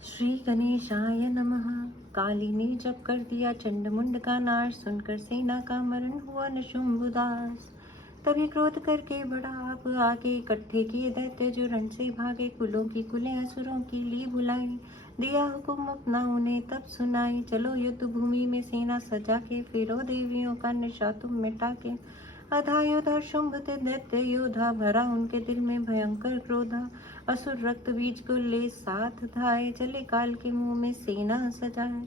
श्री गणेशाय नमः। काली ने जब कर दिया चंड मुंड का नाश, सुनकर सेना का मरण हुआ निशुंभुदास। तभी क्रोध करके बड़ा आप आगे, इकट्ठे किए दैत्य जो रण से भागे। कुलों की कुलें असुरों की ली बुलाई, दिया हुक्म अपना उन्हें तब सुनाई। चलो युद्ध भूमि में सेना सजा के, फेरो देवियों का निशा तुम मिटा के। अधा योद्धा शुंभ थे दैत्य योद्धा, भरा उनके दिल में भयंकर क्रोधा। असुर रक्त बीज को ले साथ धाये, चले काल के मुंह में सेना सजाए।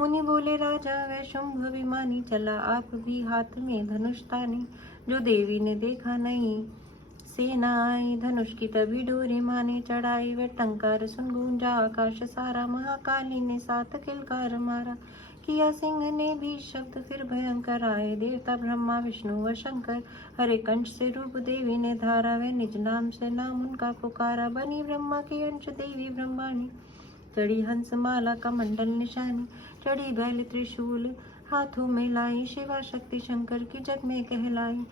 मुनि बोले राजा वह शुंभ अभिमानी, चला आप भी हाथ में धनुष तानी। जो देवी ने देखा नहीं सेना आई, धनुष की तभी डोरी माने चढ़ाई। वह टंकार सुन गूंजा आकाश सारा, महाकाली ने सात किलकार मारा। किया सिंह ने भी शब्द फिर भयंकर आए, देवता ब्रह्मा विष्णु व शंकर। हरे कंठ से रूप देवी ने धारा, वह निज नाम से नाम उनका पुकारा। बनी ब्रह्मा की अंश देवी ब्रह्माणी, चढ़ी हंस माला का मंडल निशानी। चढ़ी बैल त्रिशूल हाथों में लाई, शिवा शक्ति शंकर की जग में कहलाई।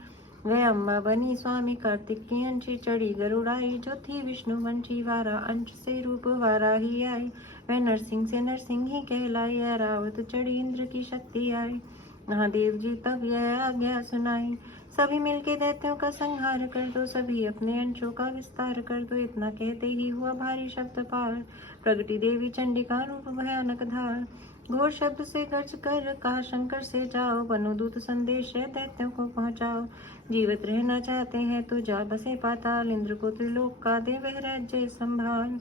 वह अम्मा बनी स्वामी कार्तिक की अंशी, चढ़ी गरुड़ाई जो थी विष्णु वंशी। वारा अंश से रूप वारा ही आई, वह नरसिंह से नरसिंह ही कहलाई। रावत चढ़ी इंद्र की शक्ति आई, महादेव जी तब यह आज्ञा सुनाई। सभी मिलके दैत्यों का संहार कर दो, सभी अपने अंशों का विस्तार कर दो। इतना कहते ही हुआ भारी शब्द पार, प्रगटी देवी चंडिका रूप भयानक धार। घोर शब्द से गर्ज कर कहा शंकर से जाओ, बनो दूत संदेश है दैत्यों को पहुंचाओ। जीवित रहना चाहते हैं तो जा बसे पाताल, इंद्र को त्रिलोक का दे वह राज्य संभाल।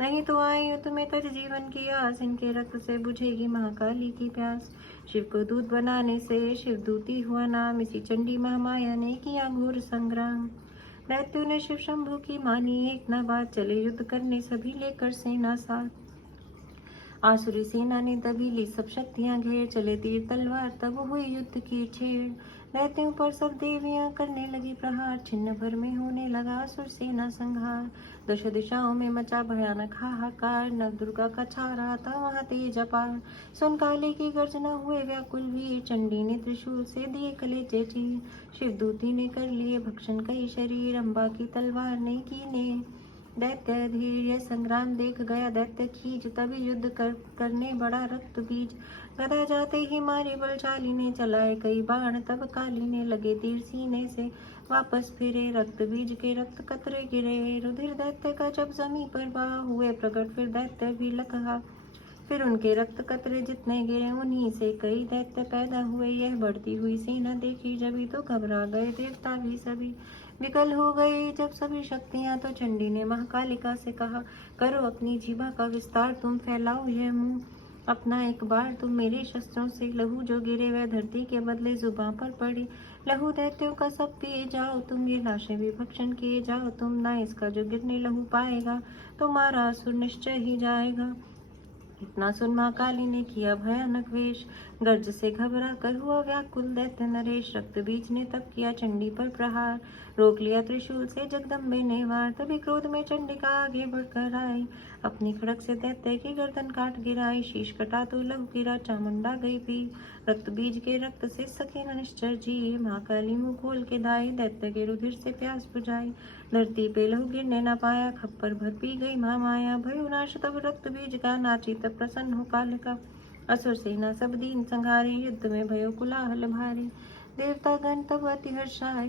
नहीं तो आए युद्ध में तज जीवन की आस, इनके रक्त से बुझेगी महाकाली की प्यास। शिव को दूत बनाने से शिव दूती हुआ नाम, इसी चंडी महामाया ने किया घोर संग्राम। दैत्यों ने शिव शंभु की मानी एक न बात, चले युद्ध करने सभी लेकर सेना साथ। आसुरी सेना ने तभी ली सब शक्तियां घेर, चले तीर तलवार तब हुई युद्ध की छेड़। दैत्यों पर सब देवियां करने लगी प्रहार, छिन्न भर में होने लगा असुर सेना संहार। दश दिशाओं में मचा भयानक हाहाकार, नव दुर्गा का छा रहा था वहां तेज अपार। सुन काली की गर्जना हुए व्याकुल वीर, चंडी ने त्रिशूल से दिए कलेजे चीर। शिवदूती ने कर लिए भक्षण कई शरीर, अम्बा की तलवार ने कीने दैत्य धीर। यह संग्राम देख गया दैत्य खींच, तभी युद्ध करने बड़ा रक्त बीज। गदा जाते ही मारे बलशाली ने, चलाए कई बाण तब काली ने। लगे तीर सीने से वापस फिरे, रक्त बीज के रक्त कतरे गिरे। रुधिर दैत्य का जब जमी पर बहा, हुए प्रकट फिर दैत्य भी लकहा। फिर उनके रक्त कतरे जितने गिरे, उन्हीं से कई दैत्य पैदा हुए। यह बढ़ती हुई सेना देखी जभी, तो घबरा गए देवता भी सभी। विकल हो गई जब सभी शक्तियां, तो चंडी ने महाकालिका से कहा, करो अपनी जीभा का विस्तार, तुम फैलाओ यह मुंह अपना एक बार। तुम मेरे शस्त्रों से लहू जो गिरे, वह धरती के बदले जुबां पर पड़ी। लहू दैत्यों का सब पिए जाओ तुम, ये लाशें भी भक्षण किए जाओ तुम। ना इसका जो गिरने लहू पाएगा, तुम्हारा असुर निश्चय ही जाएगा। इतना सुन मां काली ने किया भयानक वेश, गर्ज से घबरा कर हुआ व्याकुल दैत्य नरेश। रक्त बीज ने तब किया चंडी पर प्रहार, रोक लिया त्रिशूल से जगदम्बे ने वार। तभी क्रोध में चंडिका आगे बढ़कर आई, अपनी खड़क से दैत्य की गर्दन काट गिराई। शीश कटा तो लहू गिरा, चामुंडा गई पी। रक्त बीज के रक्त से सके न निश्चर जी, महाकाली मुंह खोल के दाई, दैत्य के रुधिर से प्यास बुझाई। धरती पे लहू गिरने न पाया, खप्पर भर पी गई महामाया। भयो नाश तब रक्त बीज का, नाची तब प्रसन्न हो कालिका। असुर सेना सब दीन संघारी, युद्ध में भयो कुलाहल भारी। देवता गण तब अति हर्षाए,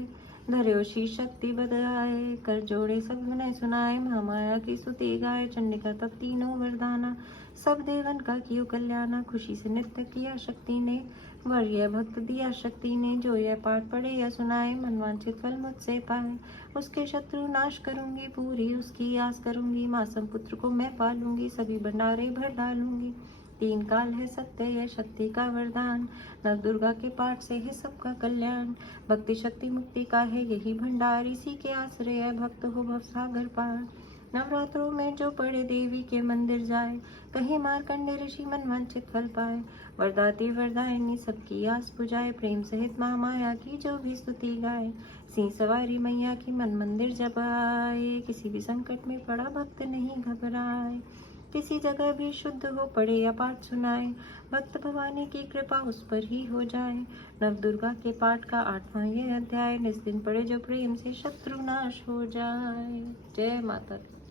धर्यो शीश शक्ति बदलाए। कर जोड़े सब विनय सुनाए, महामाया की स्तुति गाए। चंडिका तब तीनों वरदाना, सब देवन का कियो कल्याणा। खुशी से नृत्य किया शक्ति ने, वर यह भक्त दिया शक्ति ने। जो यह पाठ पढ़े या सुनाए, मनवांछित फल मुझसे पाए। उसके शत्रु नाश करूंगी, पूरी उसकी आस करूंगी। मासम पुत्र को मैं पालूंगी, सभी भंडारे भर डालूंगी। तीन काल है सत्य यह शक्ति का वरदान, नव दुर्गा के पाठ से है सबका कल्याण। भक्ति शक्ति मुक्ति का है यही भंडार, इसी के आश्रय भक्त हो भव सागर पार। नवरात्रों में जो पढ़े देवी के मंदिर जाए, कहीं मार्कंडे ऋषि मनवांछित फल पाए। वरदाती वरदायिनी सबकी आस बुझाए, प्रेम सहित महामाया की जो भी स्तुति गाए। सिंह सवारी मैया की मन मंदिर जब आए, किसी भी संकट में पड़ा भक्त नहीं घबराए। किसी जगह भी शुद्ध हो पढ़े या पाठ सुनाए, भक्त भवानी की कृपा उस पर ही हो जाए। नव दुर्गा के पाठ का 8वां ये अध्याय, निस दिन पढ़े जो प्रेम से शत्रु नाश हो जाए। जय माता दी।